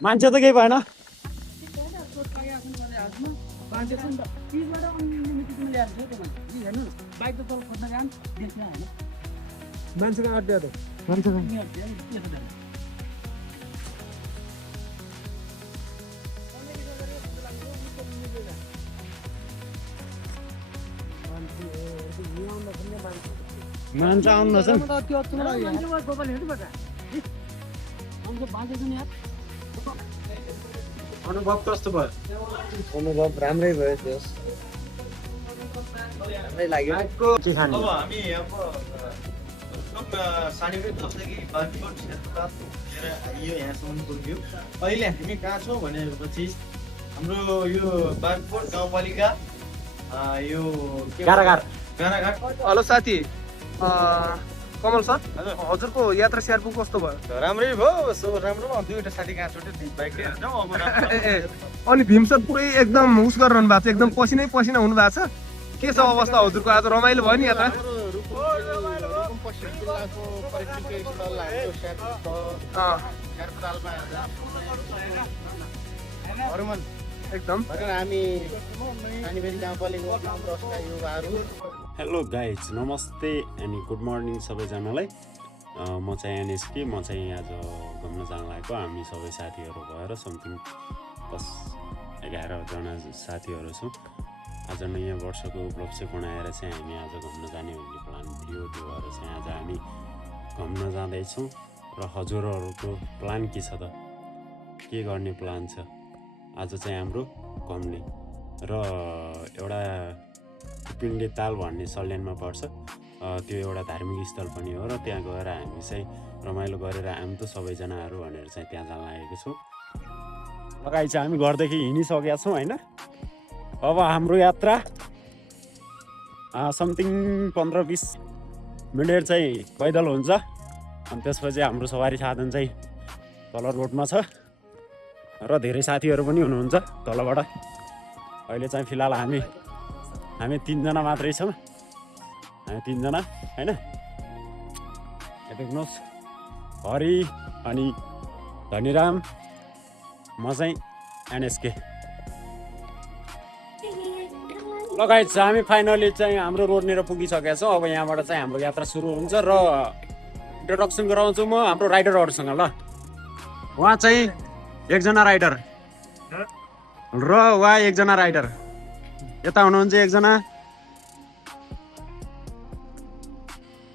मान्छे त केही भएन। मान्छे कहाँ अड्ड्या त मान्छे कहाँ मान्छे आउनु छ अनुभव कस्तो भयो? अनुभव राम्रै भयो जस राम्रै लाग्यो। के खाने? अब हामी अब साढे 10 बागीकोट क्षेत्रपात लिएर आइयो, यहाँसम्म पुग्यो। अहिले हामी कहाँ छौँ भनेपछि हाम्रो यो बागीकोट गाउँपालिका यो कारागार। गानाघाट। हेलो साथी, कमल सर हजुरको यात्रा स्याहारपुग कस्तो भयो? राम्रै भयो, सो राम्रो। दुईवटा साथी कहाँ छुट्यो बाइकले अनि भीम सर पुरै एकदम उस गरिरहनु भएको छ, एकदम पसिनै पसिना हुनु भएको छ। के छ अवस्था हजुरको? आज रमाइलो भयो नि यात्रा? पश्चिम जिल्लाको पर्यटकीय स्थल हाम्रो हरमन एकदम हामी सानीबेरी गाउँपालिकाको 10 युवाहरू। हेलो गाइज, नमस्ते अनि गुड मर्निङ सबैजनालाई। म चाहिँ एनएसके, म चाहिँ आज घुम्न जान लागेको। हामी सबै साथीहरू भएर समथिङ 10-11जना साथीहरू छौँ। आज नयाँ वर्षको उपलक्ष्य बनाएर चाहिँ हामी आज घुम्न जाने भन्ने प्लान थियो। त्यो भएर चाहिँ आज हामी घुम्न जाँदैछौँ। र हजुरहरूको प्लान के छ त? के गर्ने प्लान छ? आज चाहिँ हाम्रो घुम्ने र एउटा पिण्डे ताल भन्ने सल्यानमा पर्छ, त्यो एउटा धार्मिक स्थल पनि हो। र त्यहाँ गएर हामी चाहिँ रमाइलो गरेर हामी त सबैजनाहरू भनेर चाहिँ त्यहाँ जान लागेको छौँ। लगाइ चाहिँ हामी घरदेखि हिँडिसकेका छौँ होइन। अब हाम्रो यात्रा समथिङ 15-20 मिनट चाहिँ पैदल हुन्छ। अनि त्यसपछि हाम्रो सवारी साधन चाहिँ तल रोडमा छ र धेरै साथीहरू पनि हुनुहुन्छ तलबाट। अहिले चाहिँ फिलहाल हामी 3जना मात्रै छौँ। हामी 3जना होइन। देख्नुहोस्, हरि अनि धनीराम, म चाहिँ एनएसके। लगायत चाहिँ हामी फाइनली चाहिँ हाम्रो रोडनिर पुगिसकेका छौँ। अब यहाँबाट चाहिँ हाम्रो यात्रा सुरु हुन्छ र इन्ट्रोडक्सन गराउँछु म हाम्रो राइडरहरूसँग। ल, उहाँ चाहिँ एकजना राइडर र उहाँ एकजना राइडर। यता हुनुहुन्छ एकजना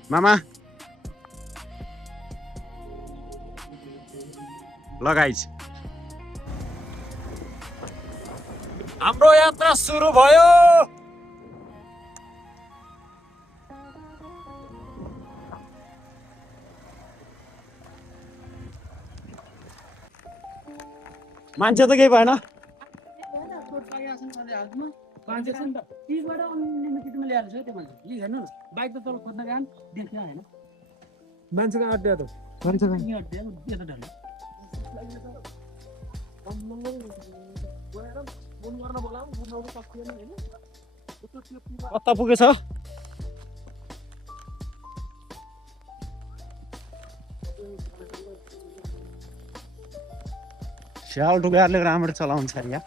मामा। लगाइज हाम्रो यात्रा सुरु भयो। मान्छे त केही भएन। मान्छे कहाँ अड्ड्या त मान्छे कहाँ कता पुगेछ? स्याल टुगारले राम्ररी चलाउँछ अरे यार।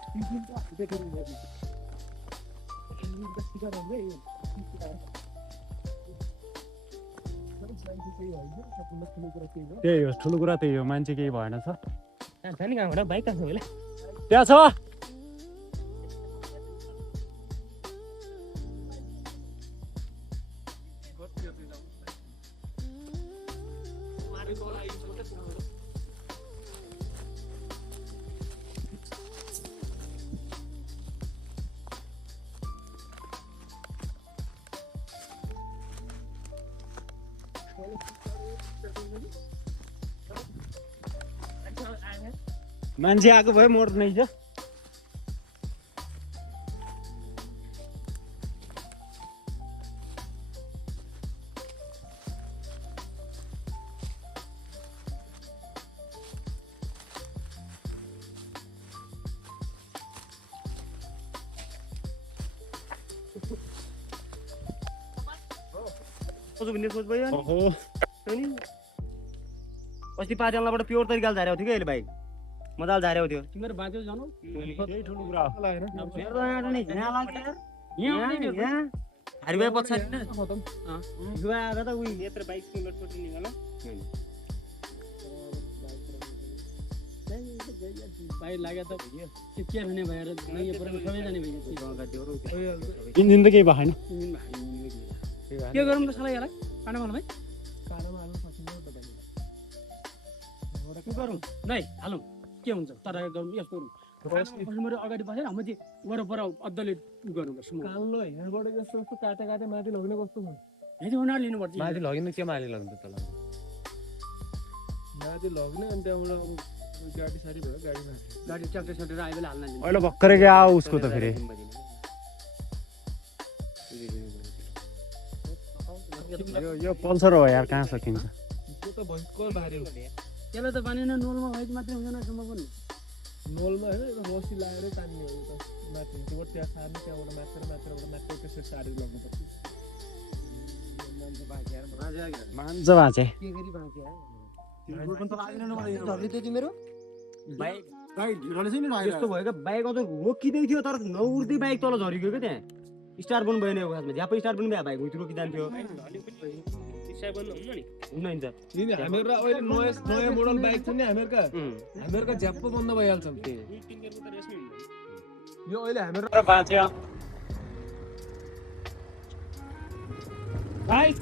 त्यही हो, ठुलो कुरा त्यही हो। मान्छे केही भएन छ। त्यहाँ छ। मान्छे आएको भए मोड नै छ। अस्ति पाँचजनाबाट प्योर तरिकाले झारेको थियो कि अहिले बाइक मजाले झार्यो त्यो तिम्रो बाँच्यो जानु केही ठुलो कुरा हो मेरो त यहाँ नि यहाँ लाग्यो यार यहाँ हारिबे पछाडि न जुवा आएर त उही यत्र बाइक लटपट निकाला बाहिर लाग्यो त के हुने भएर नयाँ पुरानो सबै जाने भइसक्यो इन्जिन त केही भएन के गरौँ त साला यसलाई काँडा भाइ के गरौँ नै हालौँ के हुन्छ तर गरौँ यस्तो कस्टमर अगाडि बसेर हामी चाहिँ वरपर अद्धले गरौँ कालो हेरबाट यस्तो यस्तो काटे काटे माथि लग्ने कस्तो छ यदि उनीहरू लिनुपर्छ माथि लगिनु के माथि लग्नु त माथि लग्ने अनि त्यहाँबाट गाडी साडी भयो गाडी ट्र्याक्टर स्याक्टर आयो बेला हाल्न अहिले भर्खरै क्या उसको त फेरि यो पल्सर हो यार कहाँ सकिन्छ त्यो त भयङ्कर भारी हो त्यसलाई त पानी नोलमा भएपछि मात्रै हुँदैन सम्म पनि नोलमा होइन रसी लगाएर तान्ने हो त माथि त्योबाट त्यहाँ सार्ने त्यहाँबाट माथि त्यसरी सारेर लग्नुपर्छ मान्छ बाँचे त्यस्तो भयो क्या बाइक अझ रोकिँदै थियो तर नउर्दै बाइक तल झरिगयो क्या त्यहाँ स्टार्ट बन्नु भएन यो खासमा झ्यापै स्टार्ट बन्नु भयो बाइक उति रोकिजान्थ्यो हुन्छ हामीहरू अहिले नयाँ मोडल बाइक छ नि हामीहरूका झ्याप्प बन्द भइहाल्छ यो अहिले हामीहरू बाँच्यो गाइस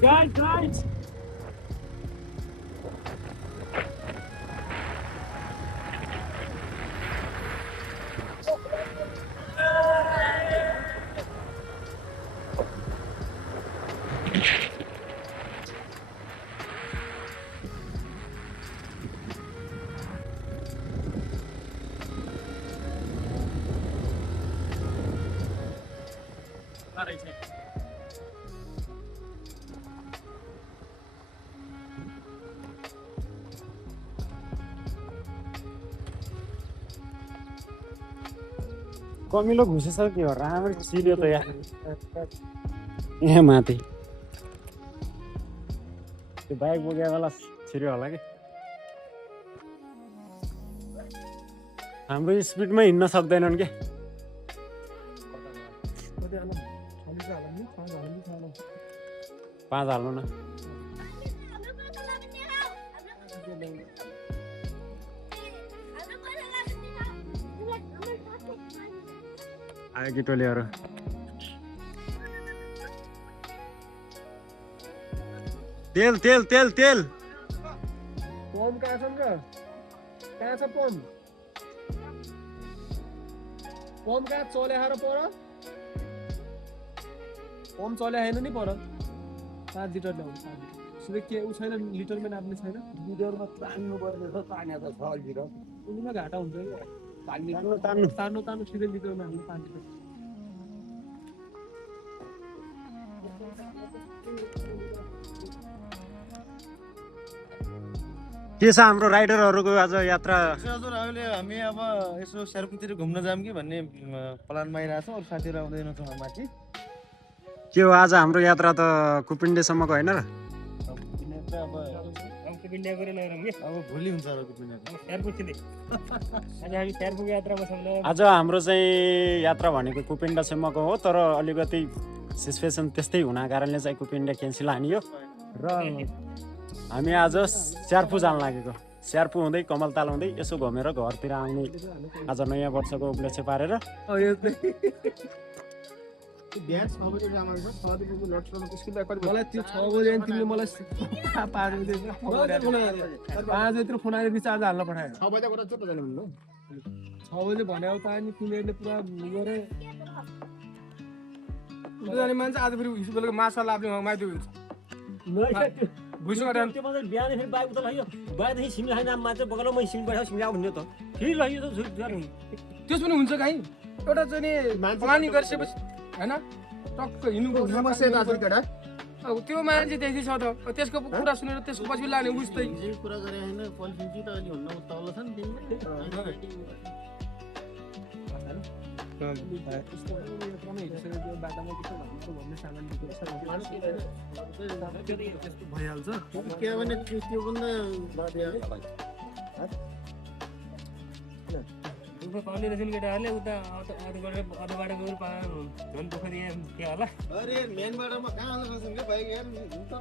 कमिलो घुसेछ के हो राम्ररी चिल्यो त यहाँ माथि त्यो बाइक बोकेको बेला छिर्यो होला कि हाम्रो स्पिडमा हिँड्न सक्दैनन् के 5 हाल्नु न आयो कि टोलीहरू तेल तेल तेल तेल पम्प कहाँ छ कहाँ छ पम्प कहाँ चले आएर पर पम्प चले आएन नि पर 5 लिटर ल्याउनु सिधै के उ छैन लिटरमा नाप्ने छैन लिटरमा तान्नु पर्ने छ तान्या त छ लिटर उनीमा घाटा हुन्छ नि तान्नु सिधै लिटरमा हाल्नु 5 लिटर के छ हाम्रो राइडरहरूको आज यात्रा हजुर हामी अब यसो शेरपुतिर घुम्न जाम कि भन्ने प्लानमा आइरहेको छौँ अरू साथीहरू आउँदैन छौँ माथि के हो आज हाम्रो यात्रा त कुपिन्डेसम्मको होइन र अब भोलि हुन्छ आज हाम्रो चाहिँ यात्रा भनेको कुपिन्डासम्मको हो तर अलिकति सिचुएसन त्यस्तै हुन कारणले चाहिँ कुपिन्डा क्यान्सल हानियो र हामी आज स्यार्पु जान लागेको स्यार्पु हुँदै कमलताल हुँदै यसो घुमेर घरतिर आउने आज नयाँ वर्षको उपलक्ष्य पारेर मलाई त्यो 6 बजे तिमीले मलाई 5 बजेतिर फोन आएर रिचार्ज हाल्न पठायो 6 बजे भने त अनि तिमीहरूले पुरा गरे जाने मान्छे आज फेरि हिजो बेलुका माछा लाग्ने माइदो हुन्छ बुझ्नु त्यो मात्रै बिहान फेरि बाइक उता लग्यो बाइकदेखि सिमी खाने नाम मात्र बगल म सिमी पठाऊ सिमी भन्यो त फेरि लग्यो त त्यस पनि हुन्छ कहीँ एउटा चाहिँ नि प्लानिङ गरिसकेपछि हैन टक्क हिँड्नुको समस्या दाजु केटा अब त्यो मान्छे त्यही छ त त्यसको कुरा सुनेर त्यसको पछि लाने बुझ्दै कुरा गरे हैन पोलिसी त अलि हुन्न उत्ताउलो छ नि भइहाल्छ के भने त्यो पनि अर्को पाउने रहेछन् केटाहरूले उता अरू गरेर अरू बाटो गएर झन् दुःख दिए के होला अरे मेन बाटोमा कहाँ लगाउँछन् के बाइक यार हुन्छ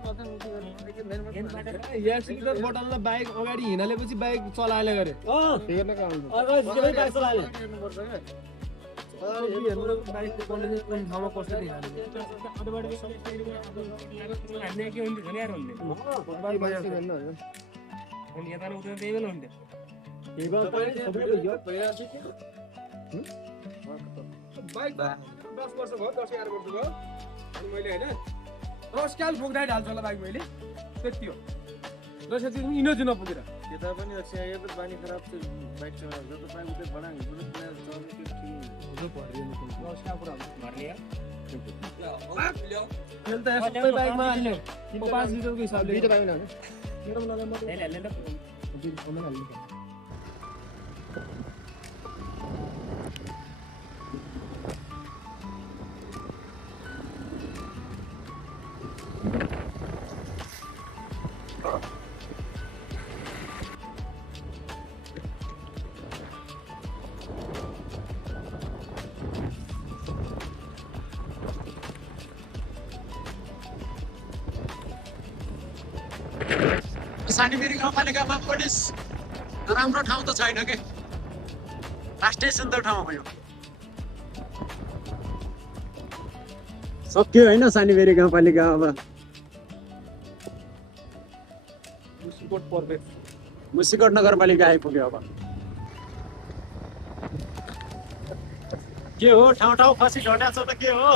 मेन बाटो यहाँ सिलिन्डर बटनमा बाइक अगाडि हिँडालेपछि बाइक चलाएले गरे हेर्न कहाँ हुन्छ हेर्नुपर्छ क्या बाइकको कन्डिसन कुन ठाउँमा पर्छ नि अरू बाटो हान्ने के हुन्थ्यो झन् यार हुन्थ्यो अनि यता उता त्यही बेला हुन्थ्यो बाइक 10 वर्ष भयो 10-11 वर्ष भयो अनि मैले होइन 10 क्याल बोक्दै ढाल्छु होला बाइक मैले त्यति हो जसरी चाहिँ इनोजी नपुगेर त्यता पनि यो त बानी खराब छ बाइक चलाएर जस्तो पाइ उतै बडा हिँड्नु तेल त यहाँ सबै बाइकमा हाल्ने 5 लिटरको हिसाबले दुईटा बाइक हाल्ने मेरो लगामा सानीबेरी गाउँपालिकामा पुलिस राम्रो ठाउँ त छैन के राष्ट्रिय सुन्दर ठाउँ हो यो सक्यो होइन सानीबेरी गाउँपालिका अब मुसिकोट नगरपालिका आइपुग्यो अब के हो ठाउँ ठाउँ खसी ढोटा छ त के हो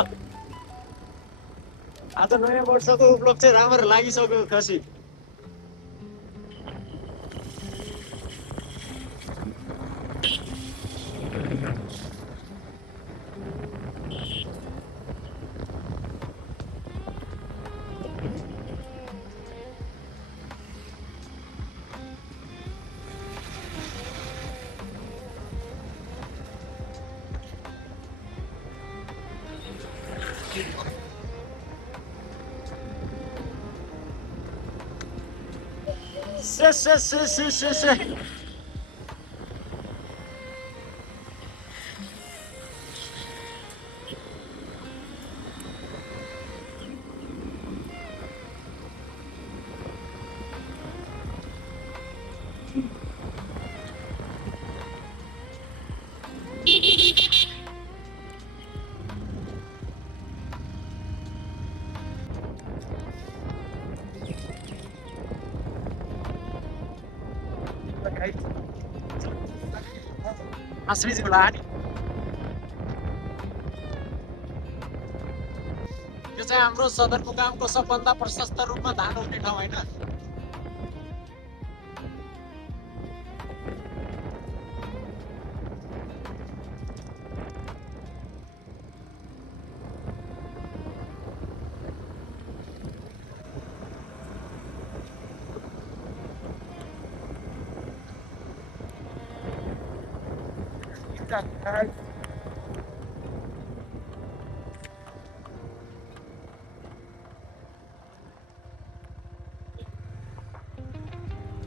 आज नयाँ वर्षको उपलक्ष्य राम्रो लागिसक्यो खसी से Asli sebelah ini. यो चाहिँ हाम्रो सदरमुकामको सबभन्दा प्रशस्त रूपमा धान हुने ठाउँ होइन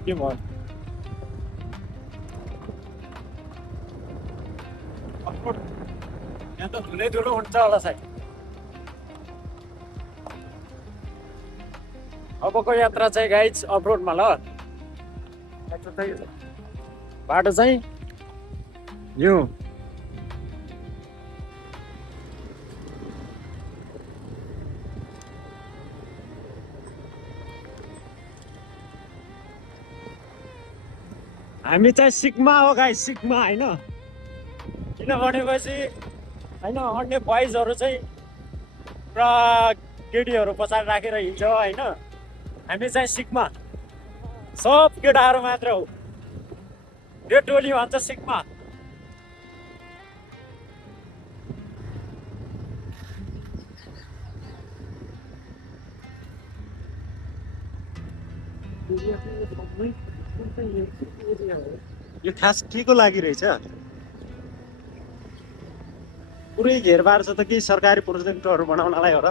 के भयो यहाँ त धुलै धुलो हुन्छ होला सायद अबको यात्रा चाहिँ गाइज अफरोडमा ल बाटो चाहिँ यो हामी चाहिँ सिक्मा हो गाइस सिक्मा होइन किन भनेपछि होइन अन्य बोइजहरू चाहिँ पुरा केटीहरू पछाडि राखेर हिँड्छ होइन हामी चाहिँ सिक्मा सब केटाहरू मात्र हो यो टोली भन्छ सिक्मा यो खास के को लागि रहेछ पुरै घेरबार छ त केही सरकारी प्रोजेक्टहरू बनाउनलाई हो र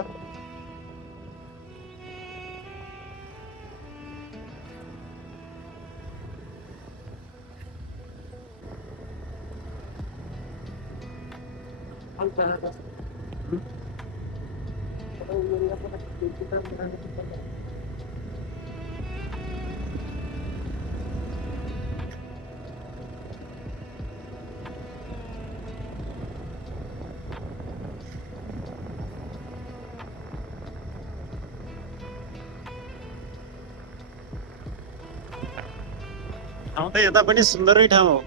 ठाउँ त यता पनि सुन्दरै ठाउँ हो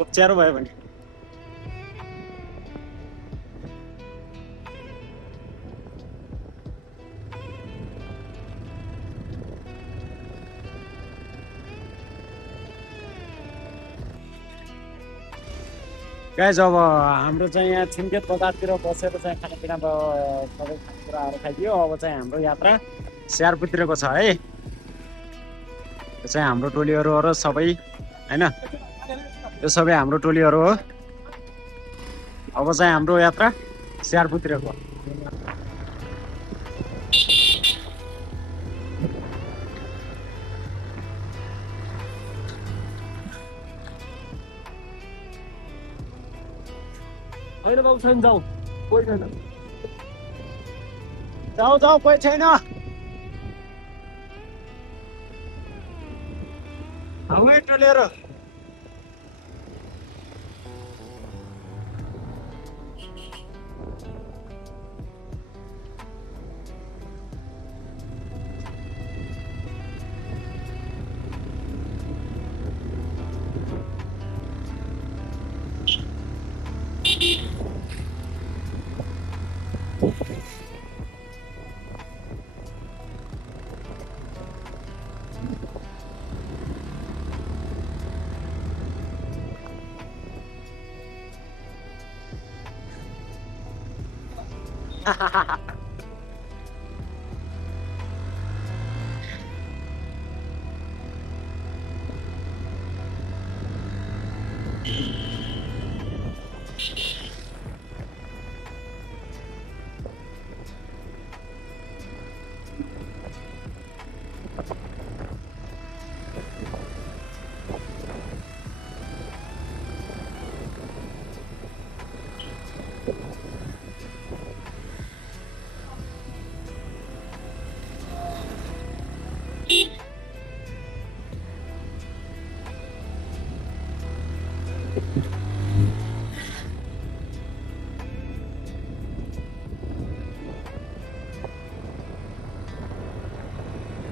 अप्ठ्यारो भयो भने गाइज अब हाम्रो चाहिँ यहाँ छिन्केत बजारतिर बसेर चाहिँ खानापिना सबै खानेकुराहरू खाइदियो अब चाहिँ हाम्रो यात्रा स्याहारपुतिरको छ है यो चाहिँ हाम्रो टोलीहरू हो र सबै होइन यो सबै हाम्रो टोलीहरू हो अब चाहिँ हाम्रो यात्रा स्याहारपुतिरको होइन बाबु छैन जाउँ कोही छैन जाऊ जाऊ कोही छैन हाम्रै टोलीहरू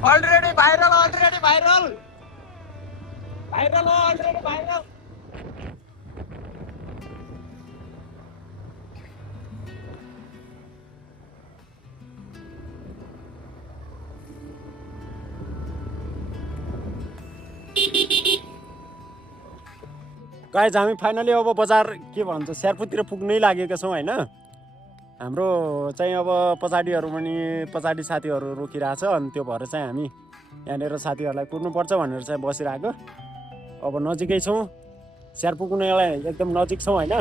Already viral, already viral. Viral, already viral. Guys हामी फाइनली अब बजार के भन्छ स्याहारपुतिर पुग्नै लागेका छौँ होइन हाम्रो चाहिँ अब पछाडिहरू पनि पछाडि साथीहरू रोकिरहेछ अनि त्यो भएर चाहिँ हामी यहाँनिर साथीहरूलाई कुर्नुपर्छ भनेर चाहिँ बसिरहेको अब नजिकै छौँ स्याहार पुग्नेलाई एकदम नजिक छौँ होइन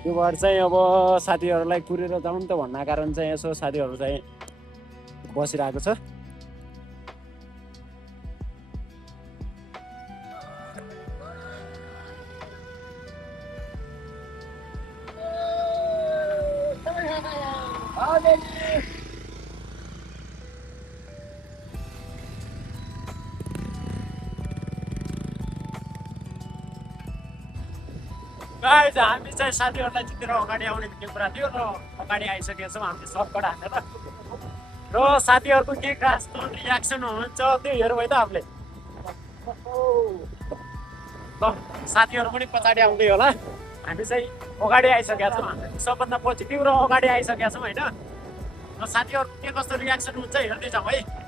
त्यो भएर चाहिँ अब साथीहरूलाई कुरेर जाउँ नि त भन्ने कारण चाहिँ यसो साथीहरू चाहिँ बसिरहेको छ गाइज हामी चाहिँ साथीहरूलाई जितेर अगाडि आउने भन्ने कुरा थियो र अगाडि आइसकेका छौँ हामीले सर्टकट हानेर र साथीहरूको के खास रियाक्सन हुन्छ त्यो हेरौँ है त हामीले ल साथीहरू पनि पछाडि आउँदै होला हामी चाहिँ अगाडि आइसकेका छौँ हामी सबभन्दा पोजिटिभ र अगाडि आइसकेका छौँ होइन र साथीहरूको के कस्तो रियाक्सन हुन्छ हेर्दै जाउँ है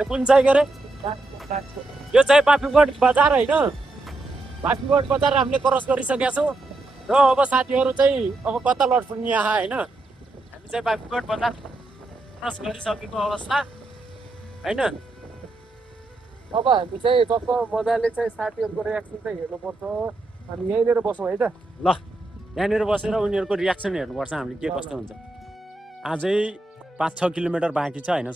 कुन चाहिँ के अरे यो चाहिँ पापीकोट बजार होइन पापीकोट बजार हामीले क्रस गरिसकेका छौँ र अब साथीहरू चाहिँ अब कता लडफुङ्गी आहा होइन हामी चाहिँ पापीकोट बजार क्रस गरिसकेको अवस्था होइन अब हामी चाहिँ कस्तो मजाले चाहिँ साथीहरूको रियाक्सन चाहिँ हेर्नुपर्छ हामी यहीँनिर बसौँ है त ल यहाँनिर बसेर उनीहरूको रियाक्सन हेर्नुपर्छ हामीले के कस्तो हुन्छ आजै 5-6 किलोमिटर बाँकी छ होइन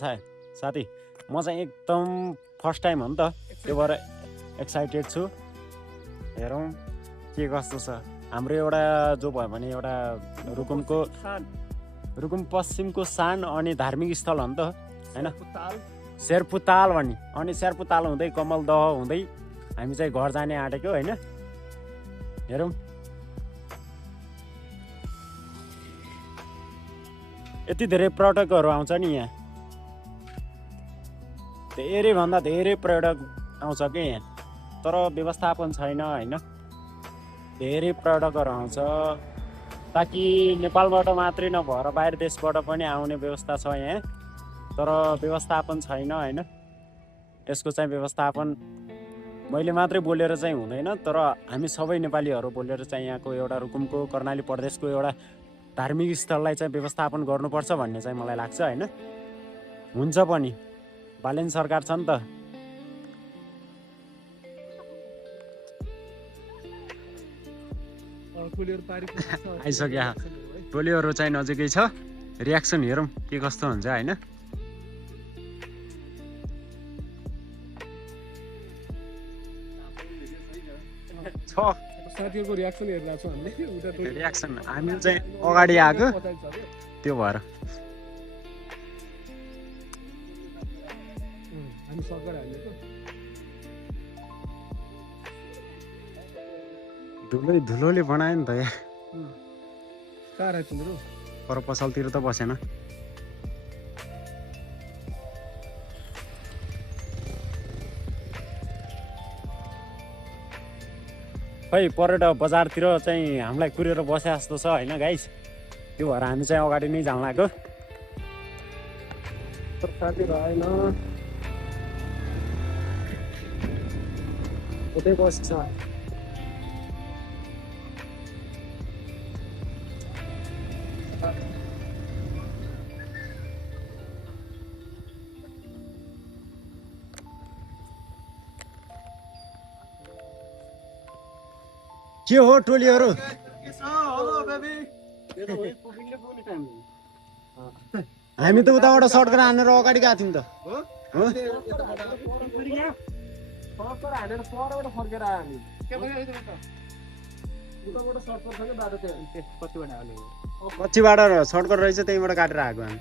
साथी म चाहिँ एकदम फर्स्ट टाइम हो नि त त्यो भएर एक्साइटेड छु हेरौँ के कस्तो छ हाम्रो एउटा जो भयो भने एउटा रुकुम पश्चिमको सान अनि धार्मिक स्थल हो नि त होइन शेर्पुताल भन्ने अनि शेर्पुताल हुँदै कमलदह हुँदै हामी चाहिँ घर जाने आँटेको होइन हेरौँ यति धेरै पर्यटकहरू आउँछ नि यहाँ धेरैभन्दा धेरै पर्यटक आउँछ कि यहाँ तर व्यवस्थापन छैन होइन धेरै पर्यटकहरू आउँछ ताकि नेपालबाट मात्रै नभएर बाहिर देशबाट पनि आउने व्यवस्था छ यहाँ तर व्यवस्थापन छैन होइन यसको चाहिँ व्यवस्थापन मैले मात्रै बोलेर चाहिँ हुँदैन तर हामी सबै नेपालीहरू बोलेर चाहिँ यहाँको एउटा रुकुमको कर्णाली प्रदेशको एउटा धार्मिक स्थललाई चाहिँ व्यवस्थापन गर्नुपर्छ भन्ने चाहिँ मलाई लाग्छ होइन हुन्छ पनि बालेन सरकार छ नि त आइसक्यो टोलीहरू चाहिँ नजिकै छ रियाक्सन हेरौँ के कस्तो हुन्छ होइन साथीहरुको रियाक्सन हेरिरहेको छु हामीले रियाक्सन हामी चाहिँ अगाडि आएको त्यो भएर हामी सर्कर हालेको धुलोले बनायो नि त यहाँ कहाँ आयो तिम्रो पर पसलतिर त बसेन खै पर्यटक बजारतिर चाहिँ हामीलाई कुरेर बसे जस्तो छ होइन गाइस त्यो भएर हामी चाहिँ अगाडि नै जान लाग्यो साथी रहेन उतै बस्छ के हो टोलीहरू हामी त उताबाट सर्टकट हानेर अगाडि गएको थियौँ त पछिबाट सर्टकट रहेछ त्यहीँबाट काटेर आएको हामी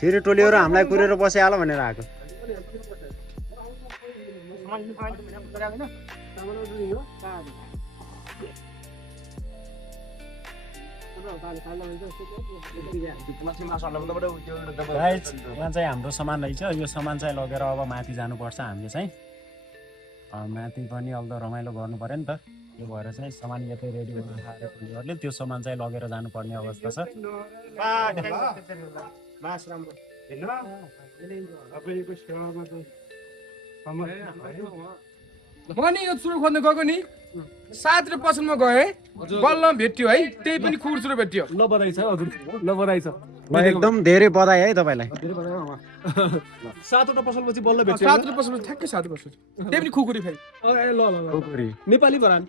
फेरि टोलीहरू हामीलाई कुरेर बसिहाल्यो भनेर आएको यहाँ चाहिँ हाम्रो सामान रहेछ यो सामान चाहिँ लगेर अब माथि जानुपर्छ हामीले चाहिँ माथि पनि अब त रमाइलो गर्नु पर्यो नि त यो भएर चाहिँ सामान यतै रेडी हुने त्यो सामान चाहिँ लगेर जानुपर्ने अवस्था छ म नि यो चुरो खोज्न गएको नि 7 रुपियाँ पसलमा गएँ बल्ल भेट्यो है त्यही पनि खुर चुरो भेट्यो ल बधाई छ हजुर ल बधाई छ एकदम धेरै बधाई है तपाईँलाई 7 वटा पसलपछि बल्ल भेट्यो 7 रुपियाँ पसलमा ठ्याक्कै 7 वर्ष त्यही पनि खुकुरी फेरि ल ल खुकुरी नेपाली बरान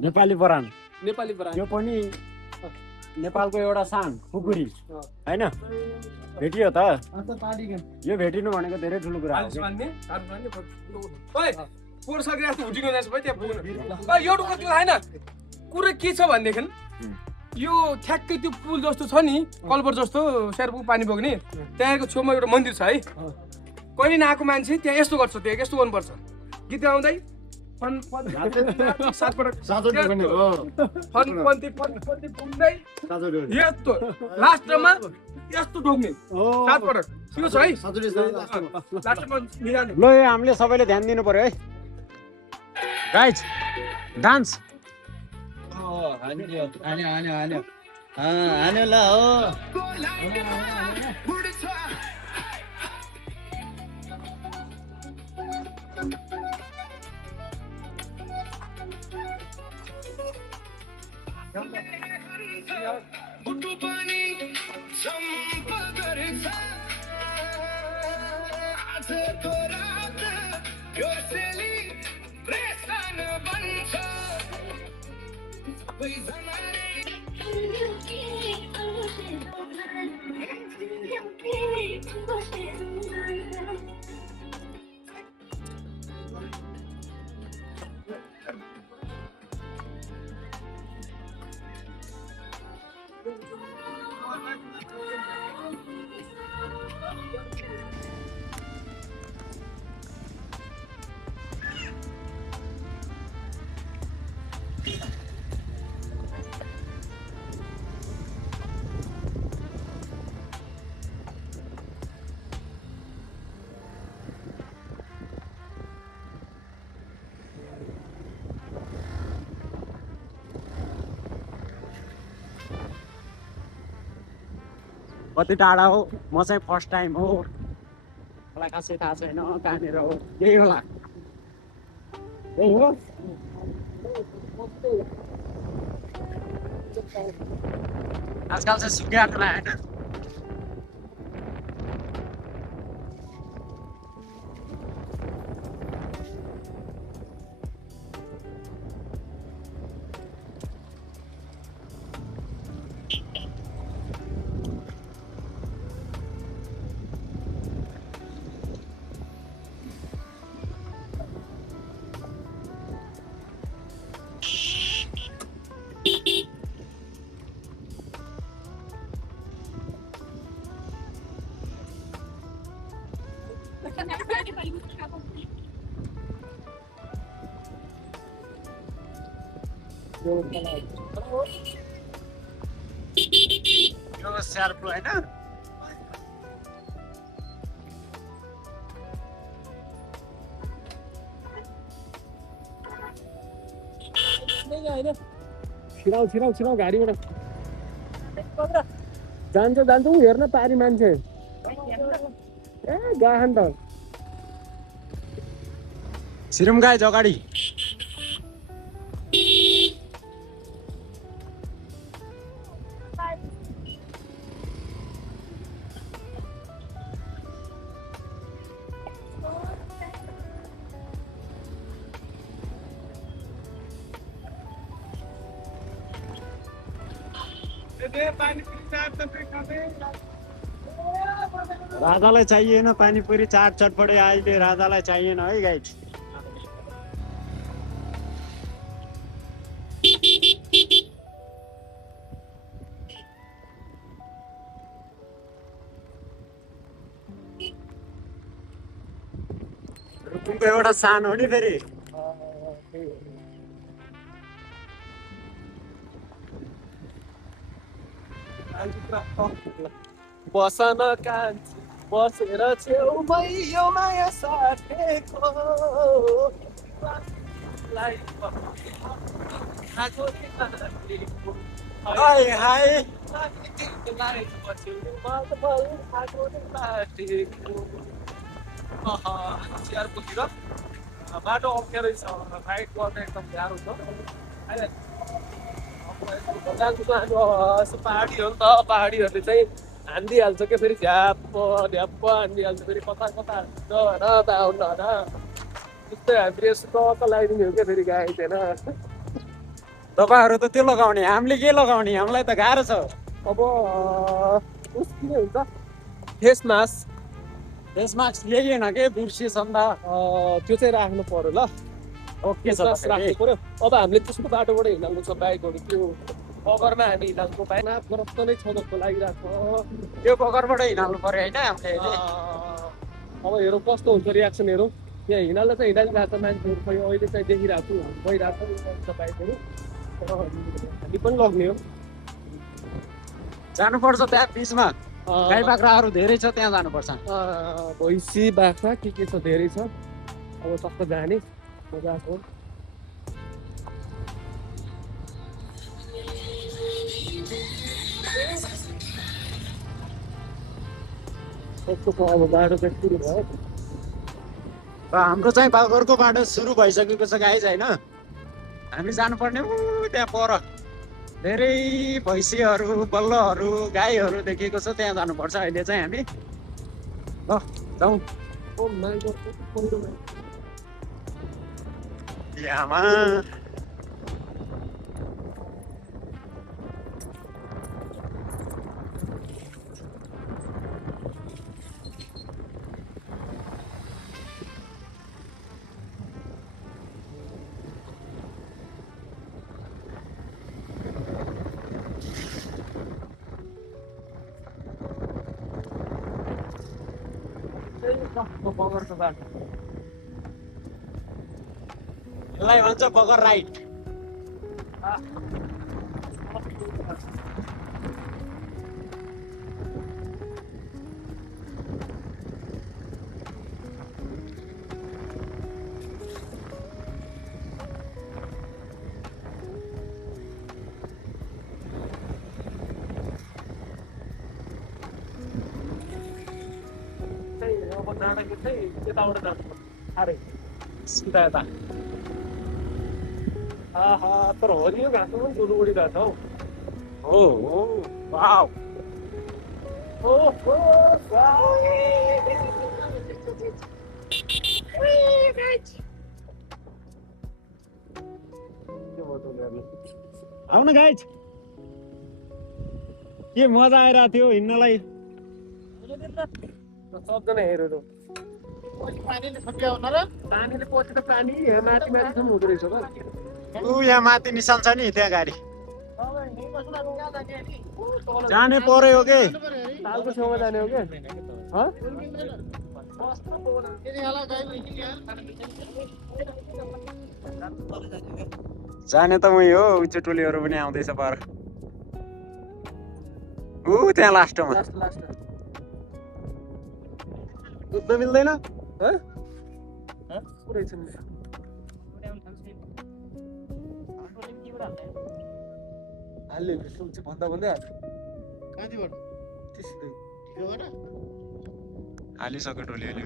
नेपाली बरान यो पनि नेपालको एउटा सान खुकुरी हैन भेटियो त यो भेटिनु भनेको धेरै ठुलो कुरा हो पोर सकिरहेको हुटिङ जान्छ भाइ त्यहाँ पुग्नु यो टुक्रो हैन कुरा के छ भनेदेखि यो ठ्याक्कै त्यो पुल जस्तो छ नि कलबर जस्तो शेर्पु पानी बग्ने त्यहाँको छेउमा एउटा मन्दिर छ है कहिले नआएको मान्छे त्यहाँ यस्तो गर्छ त्यहाँ यस्तो गर्नुपर्छ गीत गाउँदै यस्तो लास्टमा यस्तो ढोक्ने 7 पटक त्यो छ है ल हामीले सबैले ध्यान दिनु पर्यो है गाइज डान्स हान्यो ल हो कति टाढा हो म चाहिँ फर्स्ट टाइम हो मलाई खासै थाहा छैन कहाँनिर हो यही होला यही हो आजकल चाहिँ सुकिया होइन यो स्यार्पो होइन छिराउ गाडीबाट जान्छ ऊ हेर्न पारी मान्छे ए गाहन त सिरुमगाई जगाडी राजालाई चाहिएन पानीपुरी चाट चटपटे अहिले राजालाई चाहिएन है गाइज रुकुमको एउटा सानो हो नि फेरि बसन कान्छी बसेर छेउमै यो माया साथेको हाय हाय बाटो अप्ठ्यारै छ राइड गर्न एकदम गाह्रो छ पहाडी हो नि त पहाडीहरूले चाहिँ हानिदिइहाल्छ क्या फेरि झ्याप्प हानिदिइहाल्छ फेरि कता हान्छ होइन आउनु होइन त्यस्तै हामीले यस्तो लगाइदिने हो क्या फेरि गाई थिएन तपाईँहरू त त्यो लगाउने हामीले के लगाउने हामीलाई त गाह्रो छ अब उस के हुन्छ फेस मास्क फेस मास्क ल्याइएन के बुर्सी सन्दा त्यो चाहिँ राख्नु पर्यो ल ओके छ राख्नु पर्यो अब हामीले त्यस्तो बाटोबाट हिँड्नु छ बाइकहरू त्यो बगरमा हामी हिँड्नु पाएन ग्रस्त नै छ जस्तो लागिरहेको छ त्यो बगरबाट हिँड्नु पर्यो होइन हामीले अब हेरौँ कस्तो हुन्छ रियाक्सन हेरौँ यहाँ हिँड्दा चाहिँ हिँडिरहेको छ मान्छेहरू खै अहिले चाहिँ देखिरहेको छु भइरहेको छ बाइकहरू हामी पनि लग्ने हो जानुपर्छ त्यहाँ बिचमा गाई बाख्राहरू धेरै छ त्यहाँ जानुपर्छ भैँसी बाख्रा के छ धेरै छ अब टक्क जाने मजाको कस्तो अब बाटो चाहिँ सुरु भयो हाम्रो चाहिँ बागरको बाटो सुरु भइसकेको छ गाइज होइन हामी जानुपर्ने त्यहाँ पर धेरै भैँसीहरू बल्लहरू गाईहरू देखेको छ त्यहाँ जानुपर्छ अहिले चाहिँ हामी ल जाउँ आमा बगरको बाटो यसलाई भन्छ बगर राइट। अब जाँदाखेरि चाहिँ यताबाट जानु अरे सिधा यता आहा तर हरियो घाँसमा पनि धुलो उडिरहेको छ हौ हो वाउ आउन गाइज के मजा आइरहेको थियो हिँड्नलाई। सबजना हेरेर पानीले पछि त पानी यहाँ माथि माथिसम्म हुँदो रहेछ ऊ यहाँ माथि निशान छ नि त्यहाँ गाडी जाने पर्यो हो के तालको छेउमा जाने हो क्या जाने त मै हो उच्च टोलीहरू पनि आउँदैछ पर ऊ त्यहाँ लास्टमा दुध मिल्दैन पुरै छ हाल्यो भन्दा भन्दै हाल्यो हालिसक्यो टोलीहरूले